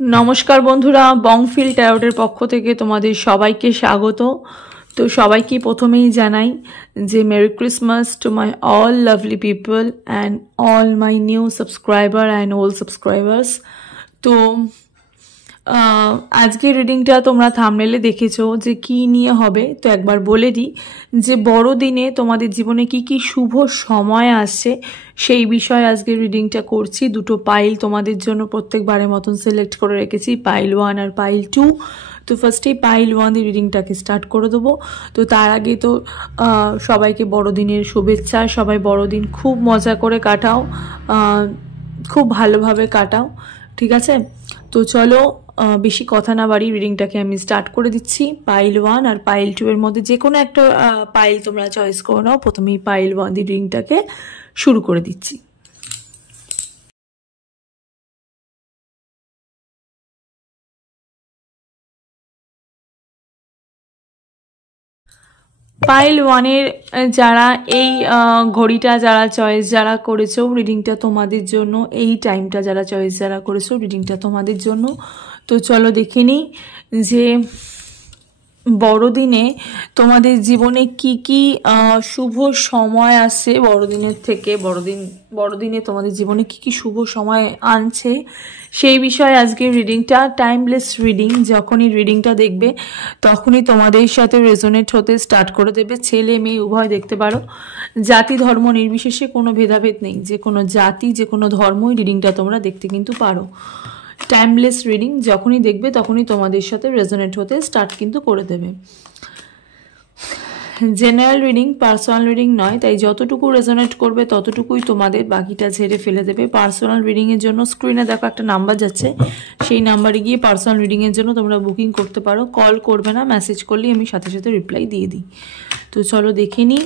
नमस्कार बंधुरा बंगफिल टैरोटेर पक्ष थेके तोमादेर सबाइके स्वागत। तो सबाइके प्रथमेई जानाई जे merry Christmas to my all lovely people and all my new subscriber and old subscribers. तो आजके रिडिंगटा तोमरा थाम्बनेले देखेছো जे की निये होबे। तो एकबार बोले दी जे बड़ो दिने तोमादेर जीवने की शुभ समय आसछे सेई विषय आजके रिडिंगटा करछि। दुटो पाइल तोमादेर जोन्नो प्रत्येकबारेर मतन सिलेक्ट करे रेखेछि, पाइल 1 और पाइल 2। तो फार्स्टे पाइल 1 দিয়ে রিডিংটাকে স্টার্ট করে দেবো। তো তার আগে তো সবাইকে বড়দিনের শুভেচ্ছা। সবাই বড়দিন খুব মজা করে কাটাও, খুব ভালোভাবে কাটাও, ঠিক আছে। তো চলো বেশি কথা না বাড়ি রিডিংটাকে আমি স্টার্ট করে দিচ্ছি। পাইল 1 আর পাইল 2 এর মধ্যে যে কোনো একটা পাইল তোমরা চয়েস করে নাও। প্রথমেই পাইল 1 দিয়ে রিডিংটাকে শুরু করে দিচ্ছি। পাইল 1 এর যারা এই ঘড়িটা যারা চয়েস যারা করেছো রিডিংটা তোমাদের জন্য, এই টাইমটা যারা চয়েস যারা করেছো রিডিংটা তোমাদের জন্য। তো চলো দেখে নিই যে বড়দিনে তোমাদের জীবনে কি শুভ সময় আসছে। বড়দিনের থেকে বড়দিনে তোমাদের জীবনে কি শুভ সময় আনছে সেই বিষয়ে আজকে রিডিংটা টাইমলেস রিডিং। যখনই রিডিংটা দেখবে তখনই তোমাদের সাথে রেজোনেট হতে স্টার্ট করে দেবে। ছেলে মেয়ে উভয় দেখতে পারো, জাতি ধর্ম নির্বিশেষে কোনো ভেদাভেদ নেই, যে কোনো জাতি যে কোনো ধর্মই রিডিংটা তোমরা দেখতে কিন্তু পারো। টাইমলেস রিডিং যখনই দেখবে তখনই তোমাদের সাথে রেজোনেট হতে স্টার্ট কিন্তু করে দেবে। জেনারেল রিডিং, পার্সোনাল রিডিং নয়, তাই যতটুকু রেজোনেট করবে ততটুকুই তোমাদের, বাকিটা ঝেড়ে ফেলে দেবে। পার্সোনাল রিডিংয়ের জন্য স্ক্রিনে দেখো একটা নাম্বার যাচ্ছে, সেই নাম্বারে গিয়ে পার্সোনাল রিডিংয়ের জন্য তোমরা বুকিং করতে পারো। কল করবে না, মেসেজ করলেই আমি সাথে সাথে রিপ্লাই দিয়ে দিই। তো চলো দেখে নিই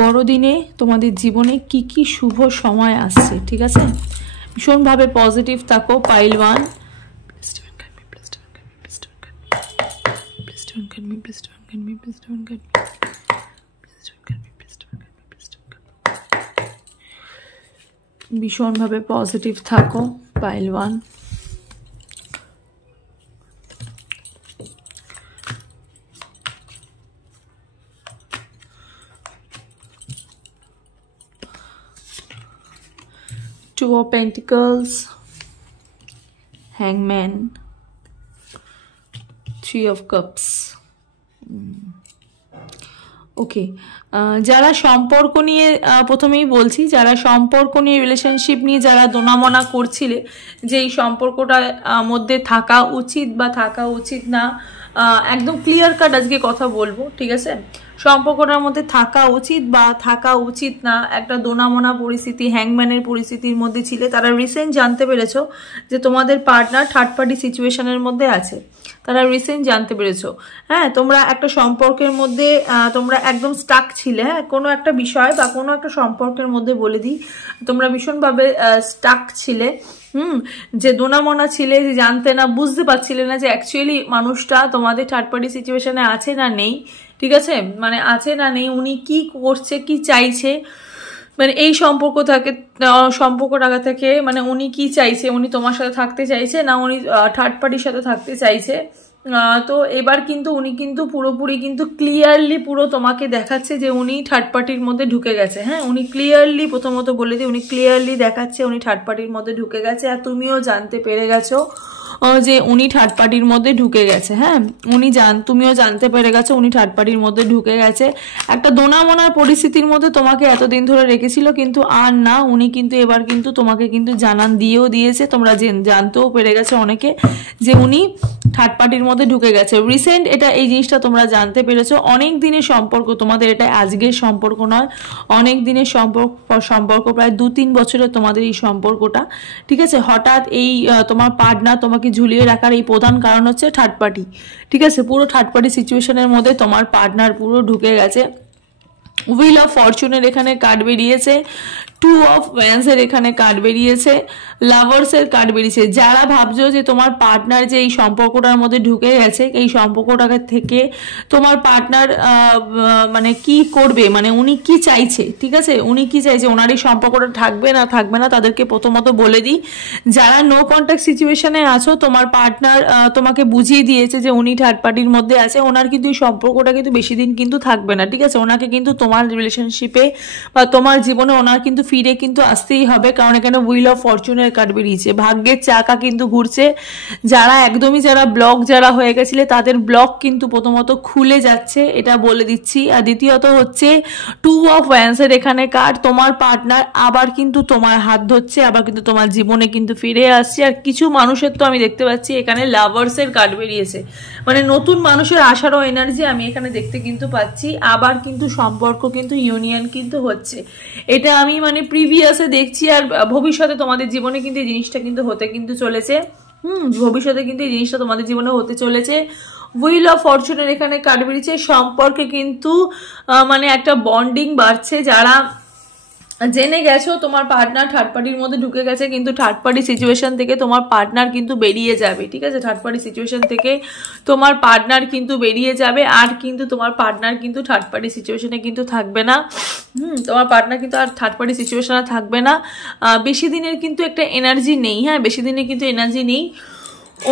বড়দিনে তোমাদের জীবনে কি শুভ সময় আসছে, ঠিক আছে। ভীষণভাবে পজিটিভ থাকো। পাইল 1 ভীষণভাবে পজিটিভ থাকো। Pile 1 Two of Pentacles, Hangman, Three of Cups. Okay, যারা সম্পর্ক নিয়ে প্রথমেই বলছি, যারা সম্পর্ক নিয়ে রিলেশনশিপ নিয়ে যারা দোনামনা করছিলে যে এই সম্পর্কটার মধ্যে থাকা উচিত বা থাকা উচিত না, একদম ক্লিয়ার কাট আজকে কথা বলবো, ঠিক আছে। সম্পর্কটার মধ্যে থাকা উচিত বা থাকা উচিত না, একটা দোনামনা পরিস্থিতি, হ্যাংম্যানের পরিস্থিতির মধ্যে ছিলে, তারা রিসেন্ট জানতে পেরেছো যে তোমাদের পার্টনার থার্ড পার্টি সিচুয়েশনের মধ্যে আছে। তারা রিসেন্ট জানতে পেরেছো, হ্যাঁ, তোমরা একটা সম্পর্কের মধ্যে তোমরা একদম স্টাক ছিলে, হ্যাঁ, কোনো একটা বিষয় বা কোনো একটা সম্পর্কের মধ্যে বলে দিই তোমরা ভীষণভাবে স্টাক ছিলে। যে দোনামনা ছিলে, যে জানতে না বুঝতে পারছিলে না যে অ্যাকচুয়ালি মানুষটা তোমাদের থার্ড পার্টি সিচুয়েশনে আছে না নেই, ঠিক আছে, মানে আছে না নেই, উনি কি করছে কি চাইছে, মানে এই সম্পর্কটা থেকে মানে উনি কি চাইছে, উনি তোমার সাথে থাকতে চাইছে না উনি থার্ড পার্টির সাথে থাকতে চাইছে। তো এবার কিন্তু উনি কিন্তু পুরোপুরি কিন্তু ক্লিয়ারলি পুরো তোমাকে দেখাচ্ছে যে উনি থার্ড পার্টির মধ্যে ঢুকে গেছে। হ্যাঁ, উনি ক্লিয়ারলি, প্রথমত বলে দিই, উনি ক্লিয়ারলি দেখাচ্ছে উনি থার্ড পার্টির মধ্যে ঢুকে গেছে। আর তুমিও জানতে পেরে গেছো যে উনি থার্ড পার্টির মধ্যে ঢুকে গেছে। হ্যাঁ, তুমিও জানতে পেরে গেছো উনি থার্ড পার্টির মধ্যে ঢুকে গেছে। একটা দোনামনার পরিস্থিতির মধ্যে তোমাকে এতদিন ধরে রেখেছিল, কিন্তু আর না, উনি কিন্তু এবার কিন্তু তোমাকে কিন্তু জানান দিয়েও দিয়েছে, তোমরা জানতেও পেরে গেছো অনেকে যে উনি থার্ড পার্টির মধ্যে ঢুকে গেছে। রিসেন্ট এটা এই জিনিসটা তোমরা জানতে পেরেছো। অনেক দিনের সম্পর্ক তোমাদের, এটা আজকের সম্পর্ক নয়, অনেক দিনের সম্পর্ক প্রায় 2-3 বছরের তোমাদের এই সম্পর্কটা, ঠিক আছে। হঠাৎ এই তোমার পার্টনার তোমাকে ঝুলিয়ে রাখার এই প্রধান কারণ হচ্ছে থার্ড পার্টি, ঠিক আছে। পুরো থার্ড পার্টি সিচুয়েশনের মধ্যে তোমার পার্টনার পুরো ঢুকে গেছে। হুইল অফ ফরচুনের এখানে কার্ড বেরিয়েছে, টু অফ ওয়ান্সের এখানে কার্ড বেরিয়েছে, লাভার্সের কার্ড বেরিয়েছে। যারা ভাবছো যে তোমার পার্টনার যে এই সম্পর্কটার মধ্যে ঢুকে গেছে, এই সম্পর্কটাকে থেকে তোমার পার্টনার মানে কি করবে, মানে উনি কি চাইছে, ঠিক আছে, উনি কি চাইছে, ওনার এই সম্পর্কটা থাকবে না, তাদেরকে প্রথমত বলে দিই, যারা নো কন্ট্যাক্ট সিচুয়েশনে আছো, তোমার পার্টনার তোমাকে বুঝিয়ে দিয়েছে যে উনি থার্ড পার্টির মধ্যে আছে, ওনার কিন্তু এই সম্পর্কটা কিন্তু বেশি দিন কিন্তু থাকবে না, ঠিক আছে। ওনাকে কিন্তু তোমার রিলেশনশিপে বা তোমার জীবনে ওনার কিন্তু ফিরে কিন্তু আসতেই হবে, কারণ এখানে হুইল অফ ফরচুনের কার্ড বেরিয়েছে, ভাগ্যের চাকা কিন্তু ঘুরছে। যারা একদমই যারা ব্লক যারা হয়ে গেছিলে তাদের ব্লক কিন্তু প্রথমত খুলে যাচ্ছে, এটা বলে দিচ্ছি। আর দ্বিতীয়ত হচ্ছে টু অফ ওয়ান্সের এখানে কার্ড, তোমার পার্টনার আবার কিন্তু তোমার হাত ধরছে, আবার কিন্তু তোমার জীবনে কিন্তু ফিরে আসছে। আর কিছু মানুষের তো আমি দেখতে পাচ্ছি এখানে লাভার্সের কার্ড বেরিয়েছে, মানে নতুন মানুষের আশারও এনার্জি আমি এখানে দেখতে কিন্তু পাচ্ছি। আবার কিন্তু সম্পর্ক কিন্তু ইউনিয়ন কিন্তু হচ্ছে, এটা আমি মানে প্রিভিয়াসে দেখছি। আর ভবিষ্যতে তোমাদের জীবনে কিন্তু এই জিনিসটা কিন্তু হতে কিন্তু চলেছে, ভবিষ্যতে কিন্তু এই জিনিসটা তোমাদের জীবনে হতে চলেছে। হুইল অফ ফরচুনের এখানে কার্ড বেরিয়েছে, সম্পর্কে কিন্তু মানে একটা বন্ডিং বাড়ছে। যারা জেনে গেছো তোমার পার্টনার থার্ড পার্টির মধ্যে ঢুকে গেছে, কিন্তু থার্ড পার্টি সিচুয়েশন থেকে তোমার পার্টনার কিন্তু বেরিয়ে যাবে, ঠিক আছে, থার্ড পার্টি সিচুয়েশন থেকে তোমার পার্টনার কিন্তু বেরিয়ে যাবে। আর কিন্তু তোমার পার্টনার কিন্তু থার্ড পার্টি সিচুয়েশনে কিন্তু থাকবে না, তোমার পার্টনার কিন্তু আর থার্ড পার্টি সিচুয়েশনে থাকবে না। বেশি দিনের কিন্তু একটা এনার্জি নেই, হ্যাঁ, বেশি দিনের কিন্তু এনার্জি নেই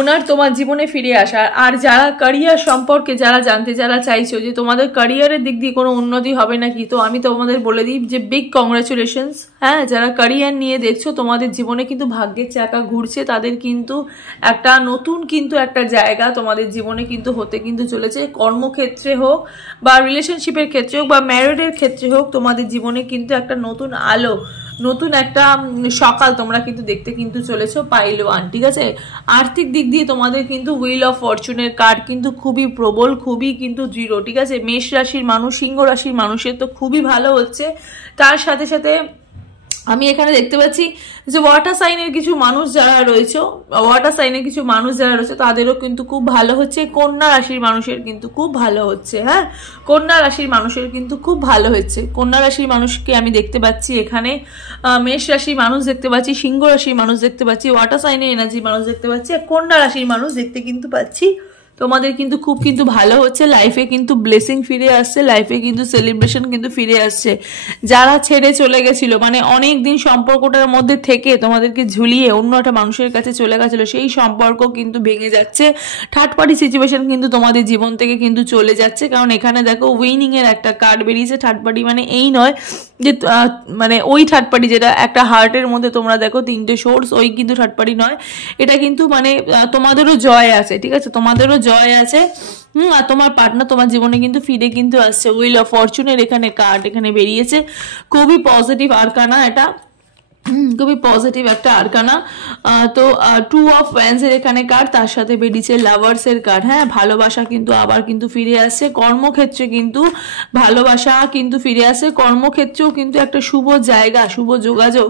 ওনার তোমার জীবনে ফিরে আসার। আর যারা ক্যারিয়ার সম্পর্কে যারা জানতে যারা চাইছো যে তোমাদের ক্যারিয়ারের দিক দিয়ে কোনো উন্নতি হবে নাকি, তো আমি তোমাদের বলে দিই যে বিগ কংগ্রাচুলেশনস, হ্যাঁ, যারা ক্যারিয়ার নিয়ে দেখছো তোমাদের জীবনে কিন্তু ভাগ্যের চাকা ঘুরছে, তাদের কিন্তু একটা নতুন কিন্তু একটা জায়গা তোমাদের জীবনে কিন্তু হতে কিন্তু চলেছে। কর্মক্ষেত্রে হোক বা রিলেশনশিপের ক্ষেত্রে হোক বা ম্যারিডের ক্ষেত্রে হোক, তোমাদের জীবনে কিন্তু একটা নতুন আলো, নতুন একটা সকাল তোমরা কিন্তু দেখতে কিন্তু চলেছো পাইল ওয়ান, ঠিক আছে। আর্থিক দিক দিয়ে তোমাদের কিন্তু হুইল অফ ফরচুনের কার্ড কিন্তু খুবই প্রবল, খুবই কিন্তু দৃঢ়, ঠিক আছে। মেষ রাশির মানুষ, সিংহ রাশির মানুষের তো খুবই ভালো হচ্ছে। তার সাথে সাথে আমি এখানে দেখতে পাচ্ছি যে ওয়াটার সাইনের কিছু মানুষ যারা রয়েছে, তাদেরও কিন্তু খুব ভালো হচ্ছে। কন্যা রাশির মানুষের কিন্তু খুব ভালো হচ্ছে, হ্যাঁ, কন্যা রাশির মানুষের কিন্তু খুব ভালো হচ্ছে। কন্যা রাশির মানুষকে আমি দেখতে পাচ্ছি এখানে, মেষ রাশির মানুষ দেখতে পাচ্ছি, সিংহ রাশির মানুষ দেখতে পাচ্ছি, ওয়াটার সাইনের এনার্জির মানুষ দেখতে পাচ্ছি, আর কন্যা রাশির মানুষ দেখতে কিন্তু পাচ্ছি তোমাদের কিন্তু খুব কিন্তু ভালো হচ্ছে। লাইফে কিন্তু ব্লেসিং ফিরে আসছে, লাইফে কিন্তু সেলিব্রেশন কিন্তু ফিরে আসছে। যারা ছেড়ে চলে গেছিল, মানে অনেক দিন সম্পর্কটার মধ্যে থেকে তোমাদেরকে ঝুলিয়ে অন্য একটা মানুষের কাছে চলে গেছিলো, সেই সম্পর্ক কিন্তু ভেঙে যাচ্ছে। থার্ড পার্টি সিচুয়েশন কিন্তু তোমাদের জীবন থেকে কিন্তু চলে যাচ্ছে, কারণ এখানে দেখো উইনিং এর একটা কার্ড বেরিয়েছে। থার্ড পার্টি মানে এই নয় যে মানে ওই থার্ড পার্টি যেটা একটা হার্টের মধ্যে তোমরা দেখো তিনটে সোর্স, ওই কিন্তু থার্ড পার্টি নয়, এটা কিন্তু মানে তোমাদেরও জয় আছে, ঠিক আছে, তোমাদেরও জয় আছে। আর তোমার পার্টনার তোমার জীবনে কিন্তু ফিরে কিন্তু আসছে। হুইল অফ ফরচুনের এখানে কার্ড এখানে বেরিয়েছে, খুবই পজিটিভ আরকানা, এটা খুবই পজিটিভ একটা আরকানা। তো টু অফ ওয়ান্সের এখানে কার্ড, তার সাথে বেরিয়েছে লাভার্সের কার্ড, হ্যাঁ, ভালোবাসা কিন্তু আবার কিন্তু ফিরে আসছে। কর্মক্ষেত্রে কিন্তু ভালোবাসা কিন্তু ফিরে আসে, কর্মক্ষেত্রেও কিন্তু একটা শুভ জায়গা, শুভ যোগাযোগ,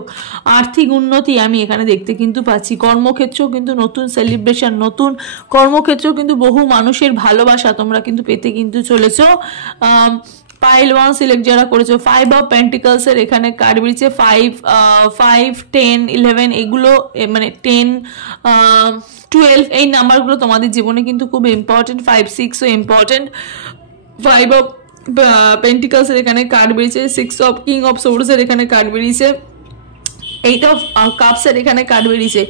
আর্থিক উন্নতি আমি এখানে দেখতে কিন্তু পাচ্ছি। কর্মক্ষেত্রেও কিন্তু নতুন সেলিব্রেশন, নতুন কর্মক্ষেত্রেও কিন্তু বহু মানুষের ভালোবাসা তোমরা কিন্তু পেতে কিন্তু চলেছো। পাইল ওয়ান সিলেক্ট যারা করেছো, 5 অফ পেন্টিকলস এর এখানে কার্ড বেরিয়েছে। 5, 10, 11 এগুলো মানে 10, 12 এই নাম্বারগুলো তোমাদের জীবনে কিন্তু খুব ইম্পর্টেন্ট। 5, 6ও ইম্পর্টেন্ট। 5 অফ পেন্টিকলস এর এখানে কার্ড বেরিয়েছে। 6 অফ কিং অফ সোর্স এর এখানে কার্ড বেরিয়েছে। 8 অফ কাপস এর এখানে কার্ড বেরিয়েছে।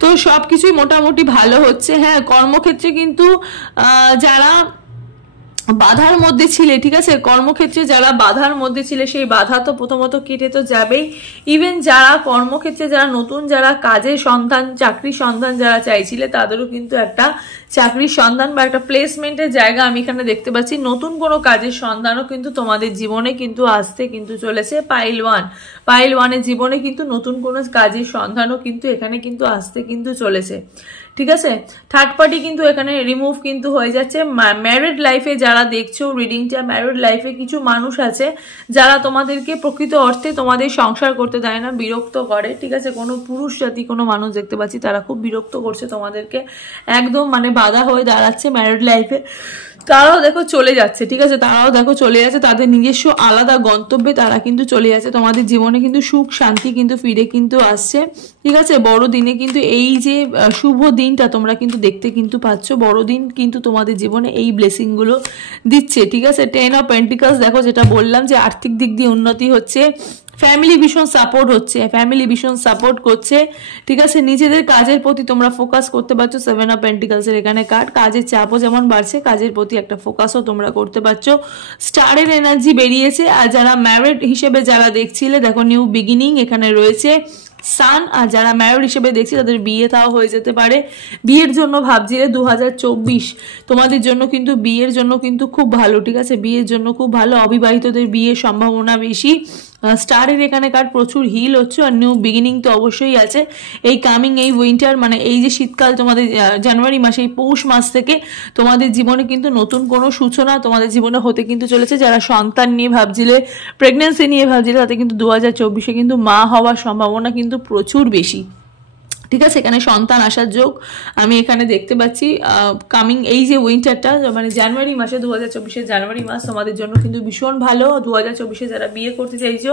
তো সব কিছুই মোটামুটি ভালো হচ্ছে, হ্যাঁ। কর্মক্ষেত্রে কিন্তু যারা বাধার মধ্যে ছিলে, ঠিক আছে, কর্মক্ষেত্রে যারা বাধার মধ্যে ছিলে, সেই বাধা তো প্রথমত কেটে তো যাবেই। ইভেন যারা কর্মক্ষেত্রে যারা নতুন যারা কাজের সন্ধান, চাকরির সন্ধান যারা চাইছিলে, তাদেরও কিন্তু একটা চাকরির সন্ধান বা একটা প্লেসমেন্টের জায়গা আমি এখানে দেখতে পাচ্ছি। নতুন কোনো কাজের সন্ধানও কিন্তু তোমাদের জীবনে কিন্তু আসতে কিন্তু চলেছে। পাইল ওয়ানের জীবনে কিন্তু নতুন কোনো কাজের সন্ধানও কিন্তু এখানে কিন্তু আসতে কিন্তু চলেছে, ঠিক আছে। থার্ড পার্টি কিন্তু এখানে রিমুভ কিন্তু হয়ে যাচ্ছে। ম্যারিড লাইফে যারা দেখছো রিডিংটা, ম্যারিড লাইফে কিছু মানুষ আছে যারা তোমাদেরকে প্রকৃত অর্থে তোমাদের সংসার করতে দেয় না, বিরক্ত করে, ঠিক আছে। কোনো পুরুষ জাতি কোনো মানুষ দেখতে পাচ্ছি তারা খুব বিরক্ত করছে তোমাদেরকে, একদম মানে বাধা হয়ে দাঁড়াচ্ছে ম্যারিড লাইফে। তারাও দেখো চলে যাচ্ছে, ঠিক আছে, তারাও দেখো চলে যাচ্ছে, তাদের নিজস্ব আলাদা গন্তব্যে তারা কিন্তু চলে যাচ্ছে। তোমাদের জীবনে কিন্তু সুখ শান্তি কিন্তু ফিরে কিন্তু আসছে, ঠিক আছে। বড়দিনে কিন্তু এই যে শুভ দিনটা তোমরা কিন্তু দেখতে কিন্তু পাচ্ছ, বড়দিন কিন্তু তোমাদের জীবনে এই ব্লেসিংগুলো দিচ্ছে, ঠিক আছে। 10 অফ পেন্টিকলস দেখো, যেটা বললাম যে আর্থিক দিক দিয়ে উন্নতি হচ্ছে, ফ্যামিলি ভীষণ সাপোর্ট হচ্ছে, ফ্যামিলি ভীষণ সাপোর্ট করছে, ঠিক আছে। নিজেদের কাজের প্রতি তোমরা ফোকাস করতে পারছো। 7 অফ পেন্টিকলসের এখানে কার্ড, কাজের চাপও যেমন বাড়ছে, কাজের প্রতি একটা ফোকাসও তোমরা করতে পারছো। স্টারের এনার্জি বেরিয়েছে। আর যারা ম্যারিড হিসেবে যারা দেখছিলে দেখো নিউ বিগিনিং এখানে রয়েছে, সান। আর যারা ম্যারিড হিসেবে দেখছি তাদের বিয়ে তাও হয়ে যেতে পারে। বিয়ের জন্য ভাবছিলে 2024 তোমাদের জন্য কিন্তু বিয়ের জন্য কিন্তু খুব ভালো, ঠিক আছে, বিয়ের জন্য খুব ভালো। অবিবাহিতদের বিয়ের সম্ভাবনা বেশি। স্টারের এখানে কার্ড প্রচুর হিল হচ্ছে, আর নিউ বিগিনিং তো অবশ্যই আছে। এই কামিং এই উইন্টার মানে এই যে শীতকাল তোমাদের জানুয়ারি মাসে, এই পৌষ মাস থেকে তোমাদের জীবনে কিন্তু নতুন কোনো সূচনা তোমাদের জীবনে হতে কিন্তু চলেছে। যারা সন্তান নিয়ে ভাবছিলে, প্রেগনেন্সি নিয়ে ভাবছিলে, তাতে কিন্তু 2024 কিন্তু মা হওয়ার সম্ভাবনা কিন্তু প্রচুর বেশি, ঠিক আছে। এখানে সন্তান আসার যোগ আমি এখানে দেখতে পাচ্ছি। কামিং এই যে উইন্টারটা মানে জানুয়ারি মাসে, 2024 জানুয়ারি মাস তোমাদের জন্য কিন্তু ভীষণ ভালো। 2024 যারা বিয়ে করতে চাইছো,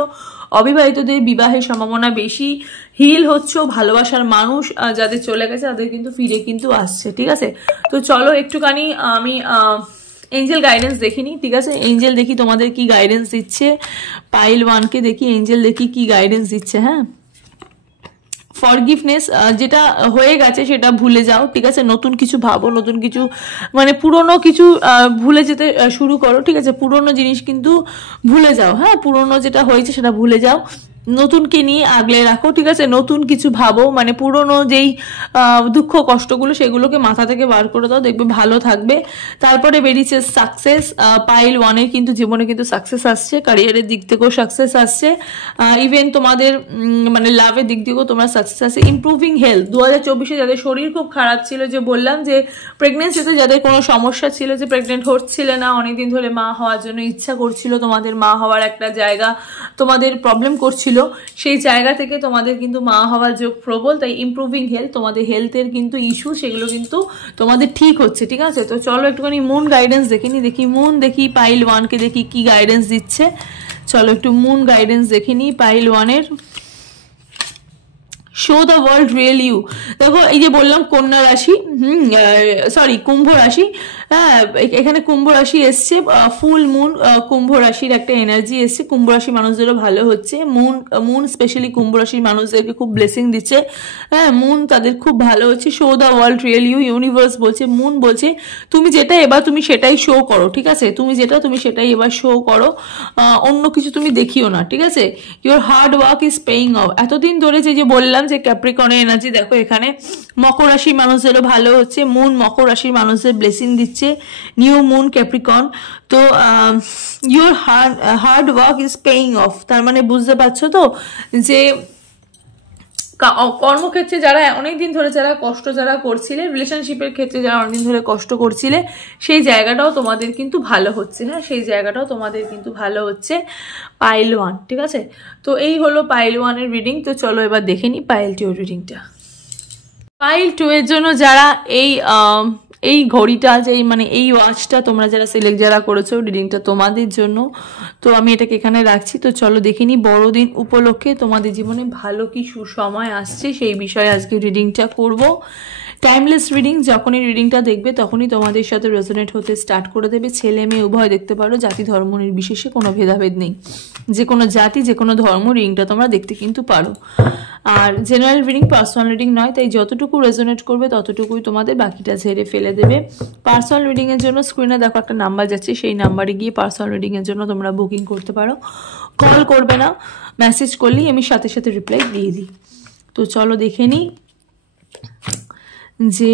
অবিবাহিতদের বিবাহের সম্ভাবনা বেশি। হিল হচ্ছে, ভালোবাসার মানুষ যাদের চলে গেছে তাদের কিন্তু ফিরে কিন্তু আসছে, ঠিক আছে। তো চলো একটুখানি আমি এঞ্জেল গাইডেন্স দেখিনি, ঠিক আছে। এঞ্জেল দেখি তোমাদের কি গাইডেন্স দিচ্ছে। পাইল 1কে দেখি, এঞ্জেল দেখি কি গাইডেন্স দিচ্ছে। হ্যাঁ, ফরগিভনেস, যেটা হয়ে গেছে সেটা ভুলে যাও, ঠিক আছে। নতুন কিছু ভাবো, নতুন কিছু মানে পুরনো কিছু ভুলে যেতে শুরু করো, ঠিক আছে। পুরনো জিনিস কিন্তু ভুলে যাও, হ্যাঁ, পুরনো যেটা হয়েছে সেটা ভুলে যাও, নতুনকে নিয়ে আগলে রাখো, ঠিক আছে। নতুন কিছু ভাবো, মানে পুরনো যেই দুঃখ কষ্টগুলো সেগুলোকে মাথা থেকে বার করে দাও, দেখবে ভালো থাকবে। তারপরে বেরিয়েছে সাকসেস। পাইল 1-এর কিন্তু জীবনে কিন্তু সাকসেস আসছে, ক্যারিয়ারের দিক থেকেও সাকসেস আসছে, ইভেন তোমাদের মানে লাভের দিক থেকেও তোমার সাকসেস আসছে। ইমপ্রুভিং হেলথ, 2024 যাদের শরীর খুব খারাপ ছিল, যে বললাম যে প্রেগনেন্সিতে যাদের কোনো সমস্যা ছিল, যে প্রেগনেন্ট হচ্ছিলে না, অনেকদিন ধরে মা হওয়ার জন্য ইচ্ছা করছিল, তোমাদের মা হওয়ার একটা জায়গা তোমাদের প্রবলেম করছিল, সেই জায়গা থেকে তোমাদের কিন্তু মা হওয়ার যোগ প্রবল। তাই ইমপ্রুভিং হেলথ, তোমাদের হেলথের কিন্তু ইস্যু সেগুলো কিন্তু তোমাদের ঠিক হচ্ছে, ঠিক আছে। তো চলো একটুখানি মুন গাইডেন্স দেখিনি, দেখি মুন, দেখি পাইল 1কে দেখি কি গাইডেন্স দিচ্ছে। চলো একটু মুন গাইডেন্স দেখিনি পাইল 1-এর। Show the world real you. দেখো এই যে বললাম কন্যা রাশি, সরি কুম্ভ রাশি, হ্যাঁ এখানে কুম্ভ রাশি এসছে, ফুল মুন কুম্ভ রাশির একটা এনার্জি এসছে। কুম্ভ রাশি মানুষদেরও ভালো হচ্ছে, মুন স্পেশালি কুম্ভ রাশির মানুষদেরকে খুব ব্লেসিং দিচ্ছে, হ্যাঁ মুন তাদের খুব ভালো হচ্ছে। Show the world real you, universe বলছে, মুন বলছে তুমি যেটা এবার তুমি সেটাই শো করো, ঠিক আছে। তুমি যেটা তুমি সেটাই এবার শো করো, অন্য কিছু তুমি দেখিও না, ঠিক আছে। Your hard work is paying of. এতদিন ধরে যে বললাম যে ক্যাপ্রিকনের এনার্জি দেখো, এখানে মকর রাশির মানুষদেরও ভালো হচ্ছে, মুন মকর রাশির মানুষদের ব্লেসিং দিচ্ছে, নিউ মুন ক্যাপ্রিকন। তো your hard work is paying of, তার মানে বুঝতে পারছো তো যে কর্মক্ষেত্রে যারা অনেকদিন ধরে যারা কষ্ট যারা করছিলে, রিলেশনশিপের ক্ষেত্রে যারা অনেকদিন ধরে কষ্ট করছিলে, সেই জায়গাটাও তোমাদের কিন্তু ভালো হচ্ছে, হ্যাঁ সেই জায়গাটাও তোমাদের কিন্তু ভালো হচ্ছে। পাইল 1, ঠিক আছে। তো এই হলো পাইল 1-এর রিডিং। তো চলো এবার দেখে নিই পাইল 2-এর রিডিংটা। পাইল 2-এর জন্য যারা এই ঘড়িটা যে মানে এই ওয়াচটা তোমরা যারা সিলেক্ট যারা করেছো, রিডিংটা তোমাদের জন্য। তো আমি এটাকে এখানে রাখছি। তো চলো দেখে নিই বড়দিন উপলক্ষে তোমাদের জীবনে ভালো কি সুসময় আসছে সেই বিষয়ে আজকে রিডিংটা করব। টাইমলেস রিডিং, যখনই রিডিংটা দেখবে তখনই তোমাদের সাথে রেজোনেট হতে স্টার্ট করে দেবে। ছেলে মেয়ে উভয় দেখতে পারো, জাতি ধর্ম নির্বিশেষে কোনো ভেদাভেদ নেই, যে কোনো জাতি যে কোনো ধর্ম রিডিংটা তোমরা দেখতে কিন্তু পারো। আর জেনারেল রিডিং, পার্সোনাল রিডিং নয়, তাই যতটুকু রেজোনেট করবে ততটুকুই তোমাদের, বাকিটা ঝেড়ে ফেলে দেবে। পার্সোনাল রিডিংয়ের জন্য স্ক্রিনে দেখো একটা নাম্বার যাচ্ছে, সেই নাম্বারে গিয়ে পার্সোনাল রিডিংয়ের জন্য তোমরা বুকিং করতে পারো। কল করবে না, মেসেজ করলেই আমি সাথে সাথে রিপ্লাই দিয়ে দিই। তো চলো দেখে নিই যে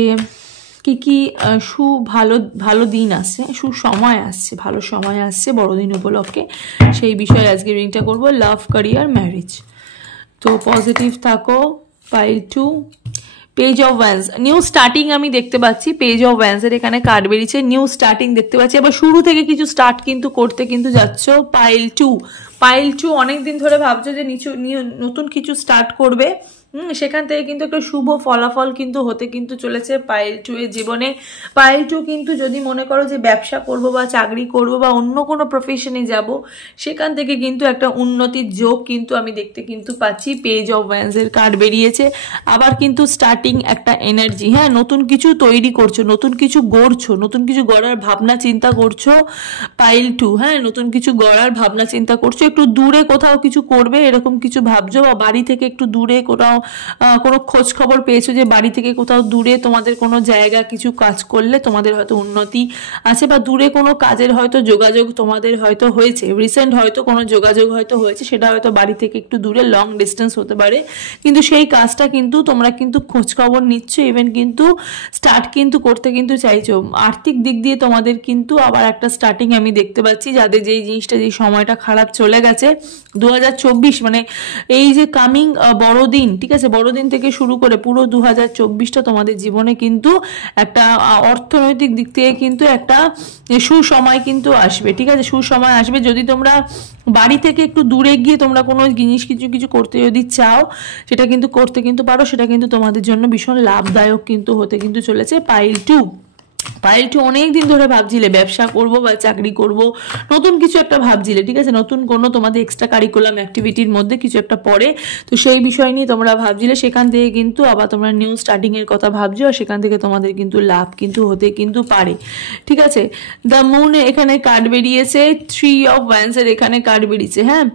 কি কি ভালো দিন আসছে, সুসময় আসছে, ভালো সময় আসছে বড়দিন উপলক্ষে, সেই বিষয়ে আজকে রিডিংটা করবো। Love, career, marriage. তো পজিটিভ থাকো pile 2, page of wands, new starting আমি দেখতে পাচ্ছি। পেজ অফ ওয়ান্সের এখানে কার্ড বেরিয়েছে, নিউ স্টার্টিং দেখতে পাচ্ছি। আবার শুরু থেকে কিছু স্টার্ট কিন্তু করতে কিন্তু যাচ্ছ। পাইল টু, পাইল টু অনেকদিন ধরে ভাবছো যে নতুন কিছু স্টার্ট করবে, সেখান থেকে কিন্তু একটা শুভ ফলাফল কিন্তু হতে কিন্তু চলেছে পাইল টু এর জীবনে। পাইল টু কিন্তু যদি মনে করো যে ব্যবসা করব বা চাকরি করব বা অন্য কোনো প্রফেশনে যাব, সেখান থেকে কিন্তু একটা উন্নতির যোগ কিন্তু আমি দেখতে কিন্তু পাচ্ছি। পেজ অফ ওয়ান্সের কার্ড বেরিয়েছে। আবার কিন্তু স্টার্টিং একটা এনার্জি, হ্যাঁ, নতুন কিছু তৈরি করছো, নতুন কিছু গড়ছো, নতুন কিছু গড়ার ভাবনা চিন্তা করছো পাইল টু, হ্যাঁ, নতুন কিছু গড়ার ভাবনা চিন্তা করছো। একটু দূরে কোথাও কিছু করবে এরকম কিছু ভাবছো, বা বাড়ি থেকে একটু দূরে কোথাও কোনো খোঁজ খবর পেয়েছো যে বাড়ি থেকে কোথাও দূরে তোমাদের কোনো জায়গা কিছু কাজ করলে তোমাদের হয়তো উন্নতি আছে, বা দূরে কোনো কাজের হয়তো যোগাযোগ তোমাদের হয়তো হয়েছে, রিসেন্ট হয়তো কোনো যোগাযোগ হয়তো হয়েছে, সেটা হয়তো বাড়ি থেকে একটু দূরে লং ডিস্টেন্স হতে পারে, কিন্তু সেই কাজটা কিন্তু তোমরা কিন্তু খোঁজ খবর নিচ্ছ, ইভেন কিন্তু স্টার্ট কিন্তু করতে কিন্তু চাইছো। আর্থিক দিক দিয়ে তোমাদের কিন্তু আবার একটা স্টার্টিং আমি দেখতে পাচ্ছি। যাদের যেই জিনিসটা, যেই সময়টা খারাপ চলে গেছে 2024, মানে এই যে কামিং বড়দিন, ঠিক আছে, বড়দিন থেকে শুরু করে পুরো 2024টা তোমাদের জীবনে কিন্তু একটা অর্থনৈতিক দিক থেকে কিন্তু একটা সুসময় কিন্তু আসবে, ঠিক আছে, সুসময় আসবে। যদি তোমরা বাড়ি থেকে একটু দূরে গিয়ে তোমরা কোনো জিনিস কিছু করতে যদি চাও, সেটা কিন্তু করতে কিন্তু পারো, সেটা কিন্তু তোমাদের জন্য ভীষণ লাভদায়ক কিন্তু হতে কিন্তু চলেছে। পাইল টু, পাইল টু অনেকদিন ধরে ভাবছিলে ব্যবসা করব বা চাকরি করব, নতুন কিছু একটা ভাবছিলে, ঠিক আছে, নতুন কোনো তোমাদের এক্সট্রা কারিকুলাম অ্যাক্টিভিটির মধ্যে কিছু একটা পড়ে, তো সেই বিষয় নিয়ে তোমরা ভাবছিলে, সেখান থেকে কিন্তু আবার তোমরা নিউ স্টার্টিং এর কথা ভাবছো, আর সেখান থেকে তোমাদের কিন্তু লাভ কিন্তু হতে কিন্তু পারে, ঠিক আছে। দ্য মুন এখানে কার্ড বেরিয়েছে, 3 অফ ওয়ান্সের এখানে কার্ড বেরিয়েছে, হ্যাঁ।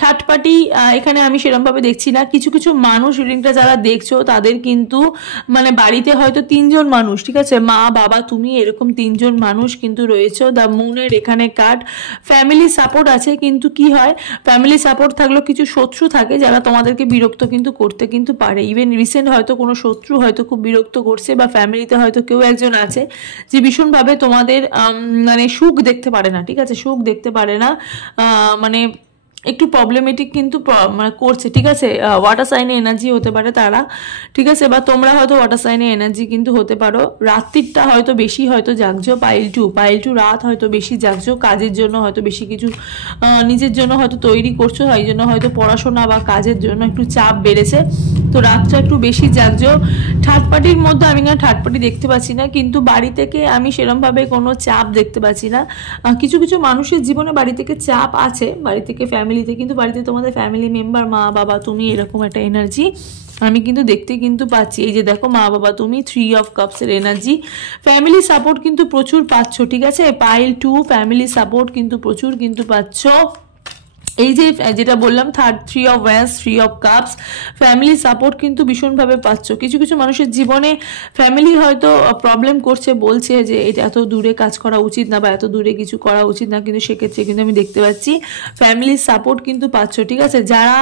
থার্ড পার্টি এখানে আমি সেরকমভাবে দেখছি না। কিছু কিছু মানুষ রিডিংটা যারা দেখছো তাদের কিন্তু মানে বাড়িতে হয়তো 3 জন মানুষ, ঠিক আছে, মা বাবা তুমি, এরকম 3 জন মানুষ কিন্তু রয়েছে। দ্য মুনের এখানে কার্ড, ফ্যামিলি সাপোর্ট আছে, কিন্তু কি হয়, ফ্যামিলি সাপোর্ট থাকলেও কিছু শত্রু থাকে যারা তোমাদেরকে বিরক্ত কিন্তু করতে কিন্তু পারে। ইভেন রিসেন্ট হয়তো কোনো শত্রু হয়তো খুব বিরক্ত করছে, বা ফ্যামিলিতে হয়তো কেউ একজন আছে যে ভীষণভাবে তোমাদের মানে সুখ দেখতে পারে না, ঠিক আছে, সুখ দেখতে পারে না, মানে একটু প্রবলেমেটিক কিন্তু মানে করছে, ঠিক আছে। ওয়াটার সাইনে এনার্জি হতে পারে তারা, ঠিক আছে, বা তোমরা হয়তো ওয়াটার সাইনে এনার্জি কিন্তু হতে পারো। রাত্রিটা হয়তো বেশি হয়তো জাগছো পাইল টু, রাত হয়তো বেশি জাগছো, কাজের জন্য হয়তো বেশি কিছু নিজের জন্য হয়তো তৈরি করছো, এই জন্য হয়তো পড়াশোনা বা কাজের জন্য একটু চাপ বেড়েছে, তো রাতটা একটু বেশি জাগছো। থার্ড পার্টির মধ্যে আমি না থার্ড পার্টি দেখতে পাচ্ছি না, কিন্তু বাড়ি থেকে আমি সেরমভাবে কোনো চাপ দেখতে পাচ্ছি না। কিছু কিছু মানুষের জীবনে বাড়ি থেকে চাপ আছে, বাড়ি থেকে ফ্যামিলিতে, কিন্তু বাড়িতে তোমাদের ফ্যামিলি মেম্বার, মা বাবা তুমি, এরকম একটা এনার্জি আমি কিন্তু দেখতে কিন্তু পাচ্ছি। এই যে দেখো মা বাবা তুমি, 3 অফ কাপসের এনার্জি, ফ্যামিলি সাপোর্ট কিন্তু প্রচুর পাচ্ছ, ঠিক আছে। পাইল টু, ফ্যামিলি সাপোর্ট কিন্তু প্রচুর কিন্তু পাচ্ছ। এই যে যেটা বললাম, 3 of wands, 3 of cups, family support কিন্তু ভীষণভাবে পাচ্ছ। কিছু কিছু মানুষের জীবনে ফ্যামিলি হয়তো প্রবলেম করছে, বলছে যে এটা এত দূরে কাজ করা উচিত না, বা এত দূরে কিছু করা উচিত না, কিন্তু সেক্ষেত্রে কিন্তু আমি দেখতে পাচ্ছি ফ্যামিলি সাপোর্ট কিন্তু পাচ্ছ, ঠিক আছে। যারা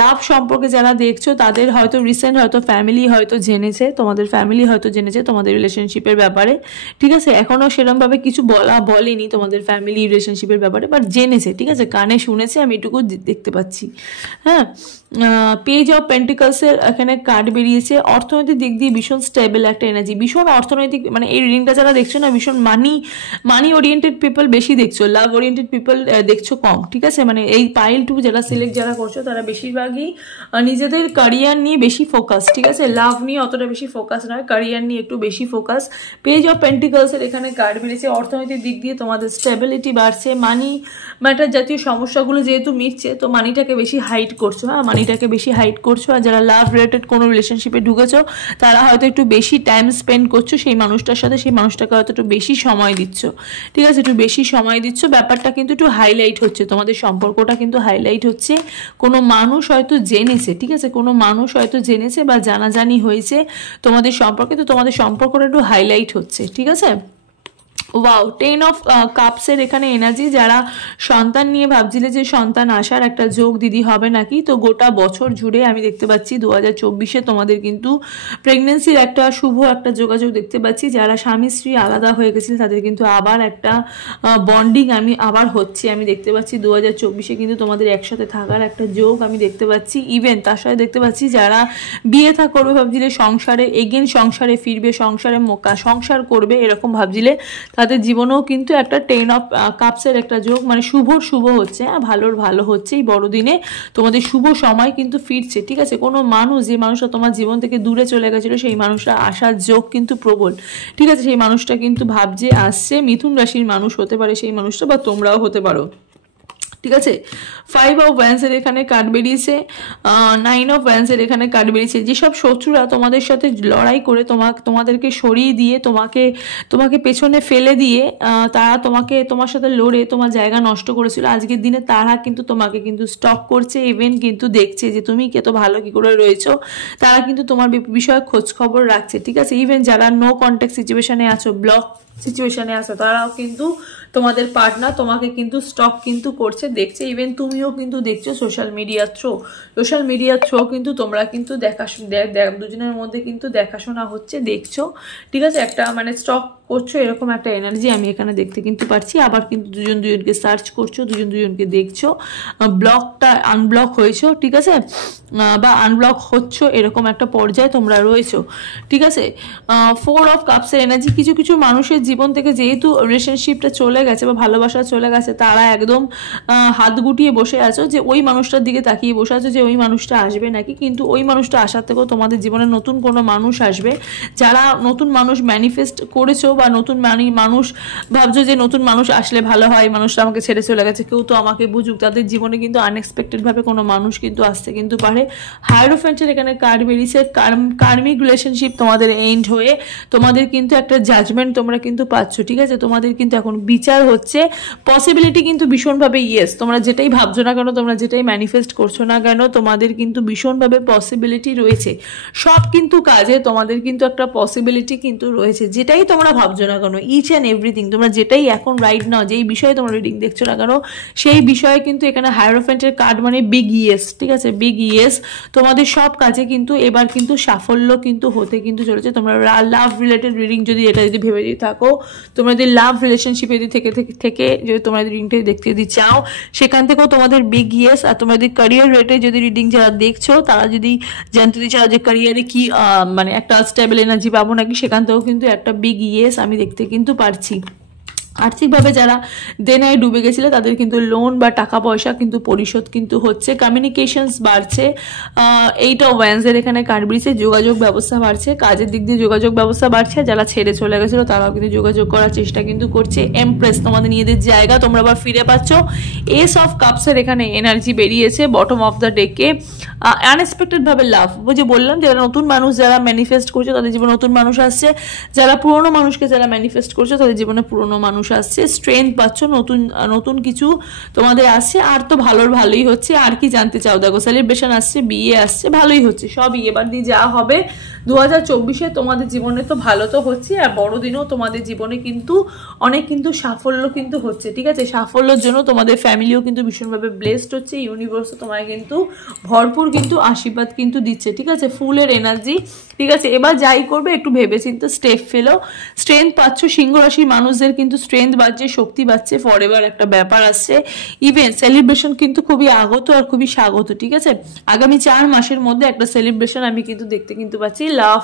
লাভ সম্পর্কে যারা দেখছো, তাদের হয়তো রিসেন্ট হয়তো ফ্যামিলি হয়তো জেনেছে, তোমাদের ফ্যামিলি হয়তো জেনেছে তোমাদের রিলেশনশিপের ব্যাপারে, ঠিক আছে। এখনও সেরকমভাবে কিছু বলেনি তোমাদের ফ্যামিলি রিলেশনশিপের ব্যাপারে, বাট জেনেছে, ঠিক আছে, কানে শুনে আমি এটুকু দেখতে পাচ্ছি, হ্যাঁ। পেজ অফ পেন্টিকলসের এখানে কার্ড বেরিয়েছে, অর্থনৈতিক দিক দিয়ে ভীষণ স্টেবল একটা এনার্জি, ভীষণ অর্থনৈতিক, মানে এই রিডিংটা যারা দেখছো না, ভীষণ মানি ওরিয়েন্টেড পিপল বেশি দেখছো, লাভ ওরিয়েন্টেড পিপল দেখছো কম, ঠিক আছে। মানে এই পাইল টু যারা সিলেক্ট যারা করছো, তারা বেশিরভাগই নিজেদের ক্যারিয়ার নিয়ে বেশি ফোকাস, ঠিক আছে, লাভ নিয়ে অতটা বেশি ফোকাস নয়, ক্যারিয়ার নিয়ে একটু বেশি ফোকাস। পেজ অফ পেন্টিকলসের এখানে কার্ড বেরিয়েছে, অর্থনৈতিক দিক দিয়ে তোমাদের স্টেবিলিটি বাড়ছে, মানি ম্যাটার জাতীয় সমস্যাগুলো যেহেতু মিটছে, তো মানিটাকে বেশি হাইড করছো, হ্যাঁ, মানিটাকে বেশি হাইড করছো। আর যারা লাভ রিলেটেড কোনো রিলেশনশিপে ঢুকেছো, তারা হয়তো একটু বেশি টাইম স্পেন্ড করছো সেই মানুষটার সাথে, সেই মানুষটাকে হয়তো একটু বেশি সময় দিচ্ছ, ঠিক আছে, একটু বেশি সময় দিচ্ছ, ব্যাপারটা কিন্তু একটু হাইলাইট হচ্ছে, তোমাদের সম্পর্কটা কিন্তু হাইলাইট হচ্ছে। কোনো মানুষ হয়তো জেনেছে, ঠিক আছে, কোনো মানুষ হয়তো জেনেছে বা জানাজানি হয়েছে তোমাদের সম্পর্কে, তো তোমাদের সম্পর্কটা একটু হাইলাইট হচ্ছে, ঠিক আছে। ওয়াও, 10 অফ কাপসের এখানে এনার্জি। যারা সন্তান নিয়ে ভাবছিলে যে সন্তান আসার একটা যোগ দিদি হবে নাকি, তো গোটা বছর জুড়ে আমি দেখতে পাচ্ছি 2024-এ তোমাদের কিন্তু প্রেগনেন্সির একটা শুভ একটা যোগাযোগ দেখতে পাচ্ছি। যারা স্বামী স্ত্রী আলাদা হয়ে গেছিলেন তাদের কিন্তু আবার একটা বন্ডিং আবার হচ্ছে আমি দেখতে পাচ্ছি। 2024-এ কিন্তু তোমাদের একসাথে থাকার একটা যোগ আমি দেখতে পাচ্ছি। ইভেন তার সাথে দেখতে পাচ্ছি যারা বিয়ে থা করবে ভাবছিলে, সংসারে এগেন সংসারে ফিরবে, সংসার করবে এরকম ভাবছিলে, তাদের জীবনেও কিন্তু একটা 10 অফ কাপসের একটা যোগ, মানে শুভ হচ্ছে, হ্যাঁ ভালো হচ্ছে। এই বড়দিনে তোমাদের শুভ সময় কিন্তু ফিরছে, ঠিক আছে। কোনো মানুষ, যে মানুষটা তোমার জীবন থেকে দূরে চলে গেছিলো, সেই মানুষটা আসার যোগ কিন্তু প্রবল, ঠিক আছে। সেই মানুষটা কিন্তু ভাবছে আসছে, মিথুন রাশির মানুষ হতে পারে সেই মানুষটা, বা তোমরাও হতে পারো, ঠিক আছে। 5 অফ ওয়ান্সের এখানে কার্ড বেরিয়েছে, 9 অফ ওয়ান্সের এখানে কার্ড বেরিয়েছে। যেসব শত্রুরা তোমাদের সাথে লড়াই করে তোমাদেরকে সরিয়ে দিয়ে তোমাকে পেছনে ফেলে দিয়ে তারা তোমার সাথে লড়ে তোমার জায়গা নষ্ট করেছিল, আজকের দিনে তারা কিন্তু তোমাকে কিন্তু স্টপ করছে, ইভেন কিন্তু দেখছে যে তুমি কত ভালো কি করে রয়েছো, তারা কিন্তু তোমার বিষয়ে খোঁজ খবর রাখছে, ঠিক আছে। ইভেন যারা নো কন্ট্যাক্ট সিচুয়েশনে আছো, ব্লক সিচুয়েশনে আছো, তারাও কিন্তু তোমাদের পার্টনার তোমাকে কিন্তু স্টক কিন্তু করছে, দেখছে। ইভেন তুমিও কিন্তু দেখছো সোশ্যাল মিডিয়ার থ্রো কিন্তু তোমরা কিন্তু দুজনের মধ্যে কিন্তু দেখাশোনা হচ্ছে, দেখছো, ঠিক আছে। একটা মানে স্টক করছো এরকম একটা এনার্জি আমি এখানে দেখতে কিন্তু পারছি। আবার কিন্তু দুজনকে সার্চ করছো, দুজনকে দেখছো, আনব্লক হয়েছো, ঠিক আছে, বা আনব্লক হচ্ছ, এরকম একটা পর্যায়ে তোমরা রয়েছো, ঠিক আছে। 4 অফ কাপসের এনার্জি। কিছু মানুষের জীবন থেকে যেহেতু রিলেশনশিপটা চলে গেছে বা ভালোবাসা চলে গেছে, তারা একদম হাত গুটিয়ে বসে আছো, যে ওই মানুষটার দিকে তাকিয়ে বসে আছো যে ওই মানুষটা আসবে নাকি। কিন্তু ওই মানুষটা আসার থেকেও তোমাদের জীবনে নতুন কোনো মানুষ আসবে। যারা নতুন মানুষ ম্যানিফেস্ট করেছো বা নতুন মানুষ ভাবছো যে নতুন মানুষ আসলে ভালো হয়, মানুষটা আমাকে ছেড়ে চলে গেছে, কেউ তো আমাকে বুঝুক, তাদের জীবনে কিন্তু আনএক্সপেক্টেড ভাবে কোনো মানুষ কিন্তু আসতে কিন্তু পারে। হায়ারোফ্যান্টের এখানে কার্ড বেরিয়েছে, কার্মিক রিলেশনশিপ তোমাদের এন্ড হয়ে তোমাদের কিন্তু একটা জাজমেন্ট তোমরা কিন্তু পাচ্ছ, ঠিক আছে। তোমাদের কিন্তু এখন বিচার হচ্ছে, পসিবিলিটি কিন্তু ভীষণভাবে ইয়েস, তোমরা যেটাই ভাবছো না কেন, তোমরা যেটাই ম্যানিফেস্ট করছো না কেন, তোমাদের কিন্তু ভীষণভাবে পসিবিলিটি রয়েছে। সব কিন্তু কাজে তোমাদের কিন্তু একটা পসিবিলিটি কিন্তু রয়েছে, যেটাই তোমরা ভাবছো না কেন, ইচ অ্যান্ড এভরিথিং, তোমরা যেটাই এখন রাইট নাও যেই বিষয়ে তোমরা রিডিং দেখছো না কেন, সেই বিষয়ে কিন্তু এখানে হায়ারোফ্যান্টের কার্ড মানে বিগ ইয়েস, ঠিক আছে, বিগ ইয়েস। তোমাদের সব কাজে কিন্তু এবার কিন্তু সাফল্য কিন্তু হতে কিন্তু চলেছে। তোমরা লাভ রিলেটেড রিডিং যদি ভেবে থাকো, তোমরা যদি লাভ রিলেশনশিপে যদি থেকে যদি তোমরা রিডিংটা দেখতে যদি চাও, সেখান থেকেও তোমাদের বিগ ইয়েস। আর তোমরা যদি ক্যারিয়ার রেটে যদি রিডিং যারা দেখছো, তারা যদি জানতে চাও যে ক্যারিয়ারে কি মানে একটা স্টেবল এনার্জি পাবো নাকি, সেখান থেকেও কিন্তু একটা বিগ ইয়েস আমি দেখতে কিন্তু পারছি। আর্থিকভাবে যারা দেনায় ডুবে গেছিল, তাদের কিন্তু লোন বা টাকা পয়সা কিন্তু পরিশোধ কিন্তু হচ্ছে, কমিউনিকেশনস বাড়ছে। 8 অফ ওয়ান্সের এখানে কার্ড বেরিয়েছে, যোগাযোগ ব্যবস্থা বাড়ছে, কাজের দিক দিয়ে যোগাযোগ ব্যবস্থা বাড়ছে। যারা ছেড়ে চলে গেছিল তারাও কিন্তু যোগাযোগ করার চেষ্টা কিন্তু করছে। এমপ্রেস, তোমাদের নিজেদের জায়গা তোমরা আবার ফিরে পাচ্ছ। এস অফ কাপসের এখানে এনার্জি বেরিয়েছে বটম অফ দ্য ডেকে, আনএক্সপেক্টেড ভাবে লাভ, যে বললাম যারা নতুন মানুষ যারা ম্যানিফেস্ট করছে তাদের জীবনে নতুন মানুষ আসছে, যারা পুরনো মানুষকে যারা ম্যানিফেস্ট করছে তাদের জীবনে পুরনো মানুষ আসছে, স্ট্রেংথ পাচ্ছ, নতুন কিছু তোমাদের আসছে। আর তো ভালোই হচ্ছে, আর কি জানতে চাও, দেখো সেলিব্রেশন আসছে, বিয়ে আসছে, ভালোই হচ্ছে সবই। এবার দিয়ে যা হবে 2024-এ তোমাদের জীবনে তো ভালো তো হচ্ছে, আর বড়দিনও তোমাদের জীবনে কিন্তু অনেক কিন্তু সাফল্য কিন্তু হচ্ছে, ঠিক আছে। সাফল্যের জন্য তোমাদের ফ্যামিলিও কিন্তু ভীষণভাবে ব্লেসড হচ্ছে, ইউনিভার্সও তোমায় কিন্তু ভরপুর কিন্তু আশীর্বাদ কিন্তু দিচ্ছে, ঠিক আছে, ফুলের এনার্জি, ঠিক আছে। এবার যাই করবে একটু ভেবেচিন্তে স্টেপ ফেলো, স্ট্রেংথ পাচ্ছ। সিংহ রাশির মানুষদের কিন্তু স্ট্রেংথ বাড়ছে, শক্তি বাড়ছে, ফরএভার একটা ব্যাপার আসছে। ইভেন সেলিব্রেশন কিন্তু খুবই আগত আর খুবই স্বাগত, ঠিক আছে। আগামী 4 মাসের মধ্যে একটা সেলিব্রেশন আমি কিন্তু দেখতে কিন্তু পাচ্ছি, লাভ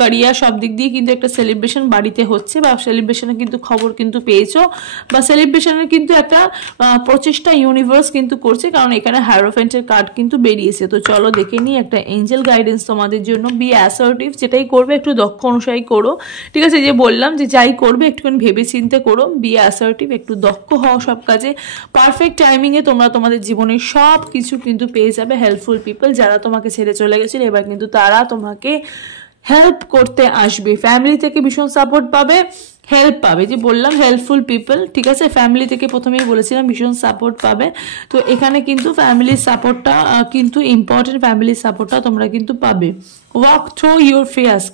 ক্যারিয়ার সব দিক দিয়ে কিন্তু একটা সেলিব্রেশন বাড়িতে হচ্ছে, বা সেলিব্রেশনের কিন্তু খবর কিন্তু পেয়েছো, বা সেলিব্রেশনের কিন্তু একটা প্রচেষ্টা ইউনিভার্স কিন্তু করছে, কারণ এখানে হায়ারোফ্যান্টের কার্ড কিন্তু বেরিয়েছে। তো চলো দেখে নিই একটা এঞ্জেল গাইডেন্স তোমাদের জন্য। বি অ্যাসার্টিভ, যেটাই করবে একটু দক্ষ অনুসারী করো, ঠিক আছে। যে বললাম যে যাই করবে একটুখানি ভেবে চিন্তে করো, বি অ্যাসার্টিভ, একটু দক্ষ হও সব কাজে, পারফেক্ট টাইমিংয়ে তোমরা তোমাদের জীবনের সব কিছু কিন্তু পেয়ে যাবে। হেল্পফুল পিপল যারা তোমাকে ছেড়ে চলে গেছিল, এবার কিন্তু তারা তোমাকে হেল্প করতে আসবে, ফ্যামিলি থেকে ভীষণ সাপোর্ট পাবে। হেল্প পাবে, যে বললাম হেল্পফুল পিপল, ঠিক আছে। ফ্যামিলি থেকে প্রথমেই বলেছিলাম ভীষণ সাপোর্ট পাবে। তো এখানে কিন্তু ফ্যামিলির সাপোর্টটা কিন্তু ইম্পর্টেন্ট, ফ্যামিলির সাপোর্টটা তোমরা কিন্তু পাবে। ওয়াক থ্রু ইউর ফেয়ার্স,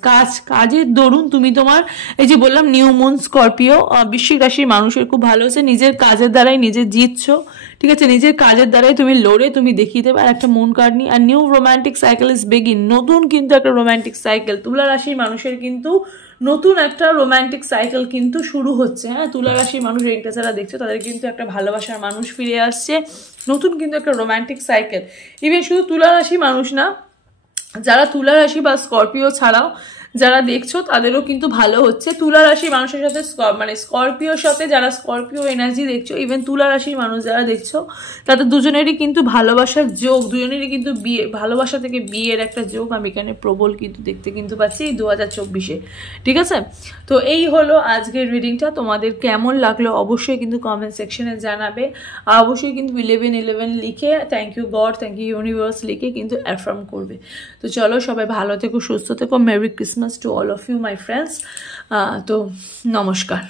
কাজের দরুন তুমি তোমার, এই যে বললাম নিউ মুন স্করপিও বৃশ্চিক রাশির মানুষের খুব ভালো হচ্ছে, নিজের কাজের দ্বারাই নিজে জিতছো, ঠিক আছে, নিজের কাজের দ্বারাই তুমি লড়ে তুমি দেখিয়ে দেবে। আর একটা মুন কার্ড নিয়ে, আর new romantic cycle is begin, নতুন কিন্তু একটা রোম্যান্টিক সাইকেল তুলা রাশির মানুষের কিন্তু নতুন একটা রোম্যান্টিক সাইকেল কিন্তু শুরু হচ্ছে। হ্যাঁ, তুলা রাশির মানুষ রেংটা যারা দেখছো তাদের কিন্তু একটা ভালোবাসার মানুষ ফিরে আসছে, নতুন কিন্তু একটা রোম্যান্টিক সাইকেল। ইভেন শুধু তুলা রাশি মানুষ না, যারা তুলা রাশি বা স্করপিও ছাড়াও যারা দেখছো তাদেরও কিন্তু ভালো হচ্ছে। তুলা রাশির মানুষের সাথে মানে স্করপিওর সাথে যারা স্করপিও এনার্জি দেখছো, ইভেন তুলা রাশির মানুষ যারা দেখছো তাদের দুজনেরই কিন্তু ভালোবাসার যোগ, দুজনেরই কিন্তু বিয়ে, ভালোবাসা থেকে বিয়ের একটা যোগ আমি এখানে প্রবল কিন্তু দেখতে কিন্তু পাচ্ছি 2024-এ, ঠিক আছে। তো এই হলো আজকের রিডিংটা, তোমাদের কেমন লাগলো অবশ্যই কিন্তু কমেন্ট সেকশনে জানাবে। আর অবশ্যই কিন্তু 1111 লিখে thank you God, thank you universe লিখে কিন্তু অ্যাফার্ম করবে। তো চলো সবাই ভালো থেকো, সুস্থ থেকো, merry Christmas to all of you my friends. তো নমস্কার।